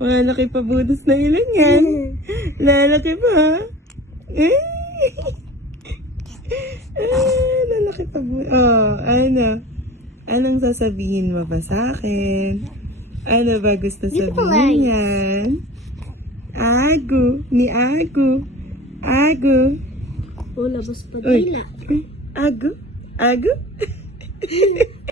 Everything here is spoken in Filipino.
Lalaki pa butas na ilan yan. Lalaki pa. Eh. Ah, lalaki pa butas. Oh, ano? Anong sasabihin mo ba sa akin? Ano ba gusto sabihin yan? Ago. Ni Ago. Ago. O, labas pa dila. Ago? Ago?